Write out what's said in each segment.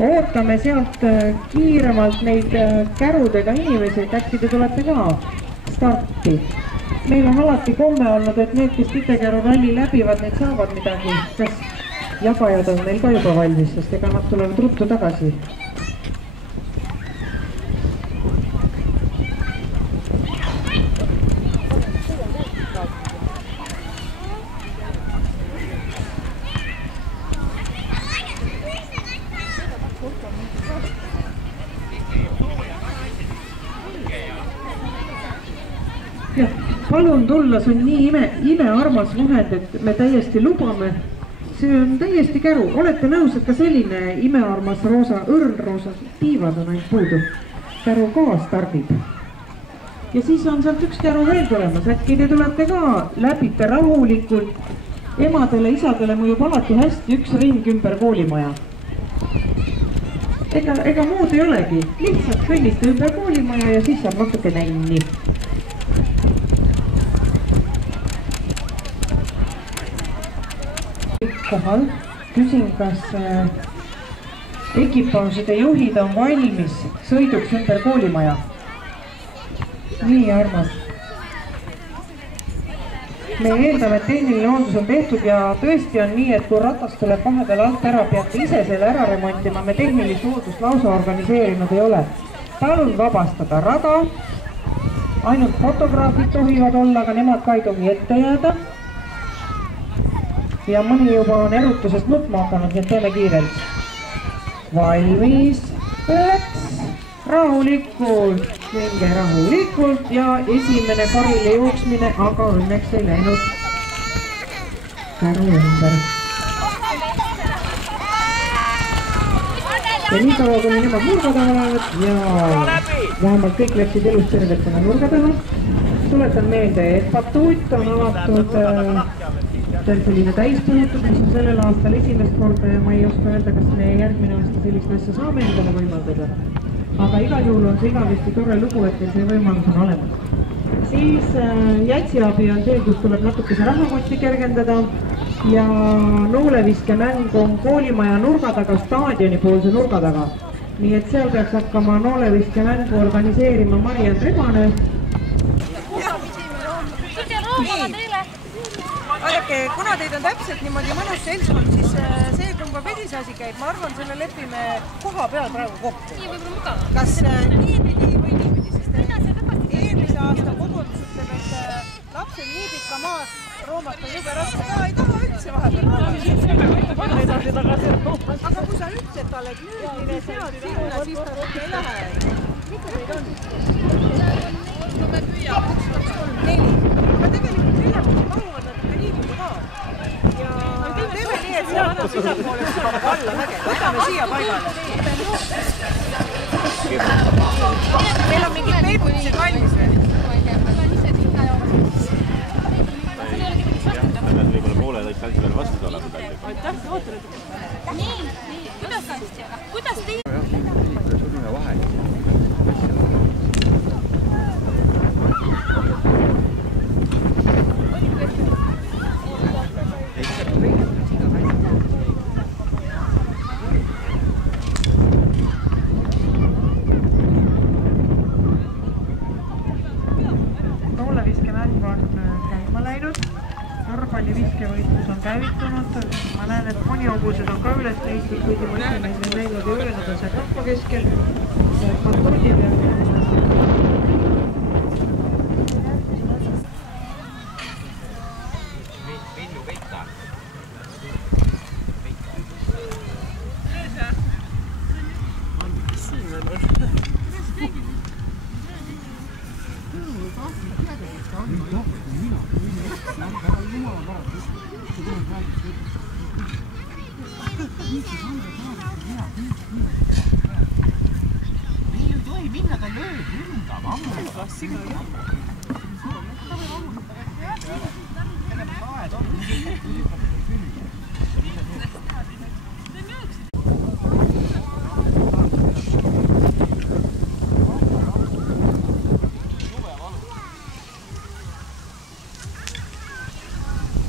ootame sealt kiiremalt neid kärudega inimesi, et äkki te tulete ka starti. Meil on alati komme olnud, et need, kes titekäru ralli läbivad, need saavad midagi. Kas jagajad on meil ka juba valmis, sest ega nad tulevad ruttu tagasi. Palun tulla, see on nii imearmas vahend, et me täiesti lubame. See on täiesti käru. Olete nõus, et ka selline imearmas roosa, õrnroosa tiivad on ainult puudu. Käru ka stardib. Ja siis on sealt üks käru veel tulemas. Äkki te tulete ka, läbite rahulikult. Emadele, isadele mõjub alati hästi üks ring ümber koolimaja. Ega muud ei olegi. Lihtsalt kõnnite ümber koolimaja ja siis saab natuke nänni. Kohal. Küsin, kas ekipaažide juhid on valmis sõiduks ümber koolimaja. Nii armas. Me eeldame, et tehniline hooldus on tehtud ja tõesti on nii, et kui ratas tuleb vahepeal alt ära, peate ise selle ära remontima. Me tehnilist hooldust lausa organiseerinud ei ole. Palun vabastada rada. Ainult fotograafid tohivad olla, aga nemad ka ei tohi ette jääda. Ja mõni juba on erutusest nutma hakanud, nii et teeme kiirelt. Valmis, läks, rahulikult, minge rahulikult ja esimene karile jooksmine, aga õnneks ei läinud käru ümber. Ja nii kaua, kuni nemad nurga taha lähevad ja vähemalt kõik läksid elust tervetsena nurga taha. Tuletan meelde, et batuut on avatud selline täispuhutud, mis on sellel aastal esimest korda ja ma ei oska öelda, kas me järgmine aasta sellist asja saame endale võimaldada. Aga igal juhul on see igavesti tore lugu, et see võimalus on olemas. Siis jätsiabi on see, kus tuleb natukese rahakotti kergendada ja nooleviskemäng on koolimaja nurga taga, staadioni poolse nurga taga. Nii et seal peaks hakkama nooleviskemängu organiseerima Mariann Rebane. Vaadake, kuna teid on täpselt niimoodi mõnus seltskond, siis see, kumba pidi see asi käib, ma arvan, selle lepime koha peal praegu kokku. Nii võib-olla mugav. Kas niipidi või niipidi, sest eelmise aasta kogundus ütleb, et lapsel nii pikka maad roomata on jube raske. Ta ei taha üldse vahepeal. Aga kui sa ütled talle, et nüüdine sead sinna, siis ta rohkem ei lähe. Mitu teid on? No me püüame. 4. Aga tegelikult 4 mahuvad nad ikka niipidi ka. Ja teeme nii, et sealt sisapoole süvame alla mäge. Võtame siia paigale. Meil on mingid peibutised valmis veel. Võib-olla poole lõik kanti veel vastu olema. Aitäh, sa ootan. Nii, kuidas teie? Sulime vahel. Nooleviskemäng on käima läinud. Korvpalliviskevõistlus on käivitunud. Ma näen, et monihobused on ka üles leidnud, kuigi ma ise neid näinud ei ole, nad on seal rahva keskel. Batuudi peal. Nii ei tohi minna ta lööb ründama. Klassiga jah.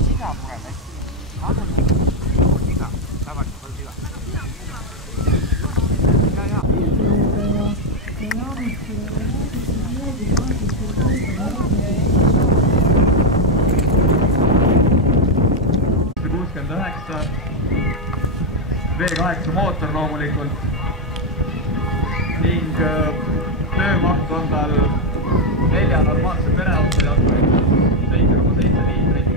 Siga pureb hästi. Tavaliselt on siga. V8 mootor loomulikult ning töömaht on tal 4 normaalse pereauto jagu 7,7 liitrit,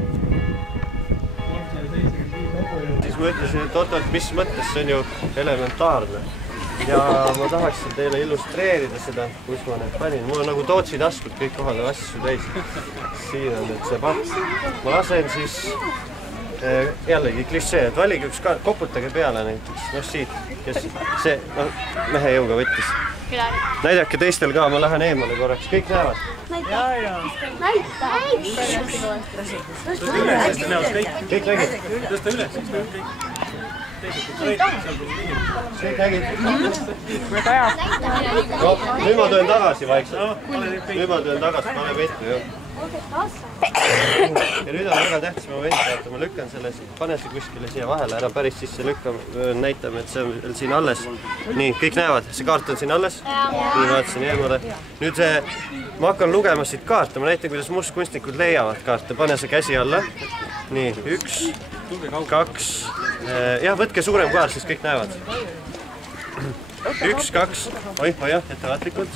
375 hobujõudu. Siis ma ütlesin, et oot, mis mõttes, see on ju elementaarne. Ja ma tahaksin teile illustreerida seda, kus ma need panin. Mul on nagu Tootsi taskut kõik kohale asju täis. Siin on nüüd see papp. Ma lasen siis jällegi klišee, et valige üks kaart, koputage peale näiteks. Noh siit, kes see mehe jõuga võttis. Näidake teistel ka, ma lähen eemale korraks. Kõik näevad? Näita! Kõik nägid? Tõsta üles, kõik nägid? No, nüüd ma töön tagasi vaikselt. Nüüd ma töön tagasi, pane pettu, jah. Ja nüüd on väga tähtis moment, et ma lükkan selle, pane see kuskile siia vahele, ära päris sisse lükkame, näitame, et see on siin alles. Nii, kõik näevad, see kaart on siin alles. Nii vaatasin eemale. Nüüd ma hakkan lugema siit kaarte, ma näitan, kuidas mustkunstnikud leiavad kaarte. Pane see käsi alla. Nii, 1, 2, jah, võtke suurem kaart, siis kõik näevad. 1, 2, jah, ettevaatlikult.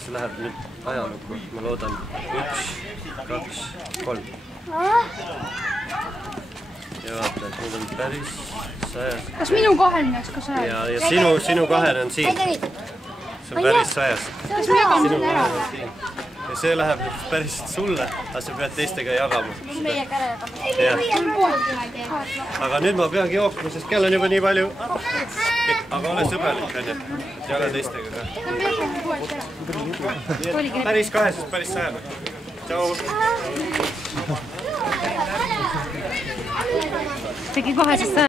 See läheb nüüd ajalukku, ma loodan. 1, 2, 3. Ja vaata, et nüüd on päris sajas. Kas minu kahel näeks ka sajas? Ja sinu kahel on siin. See on päris sajas. Kas me jagame selle ära? Ja see läheb nüüd päris sulle, aga sa pead teistega jagama. Meie käre jagame. Aga nüüd ma peagi jookma, sest kell on juba nii palju. Aga ole sõbralik, on ju. Jaga teistega ka. Päris kahesest, päris sajale. Tšau! Tegi kahesest sajale.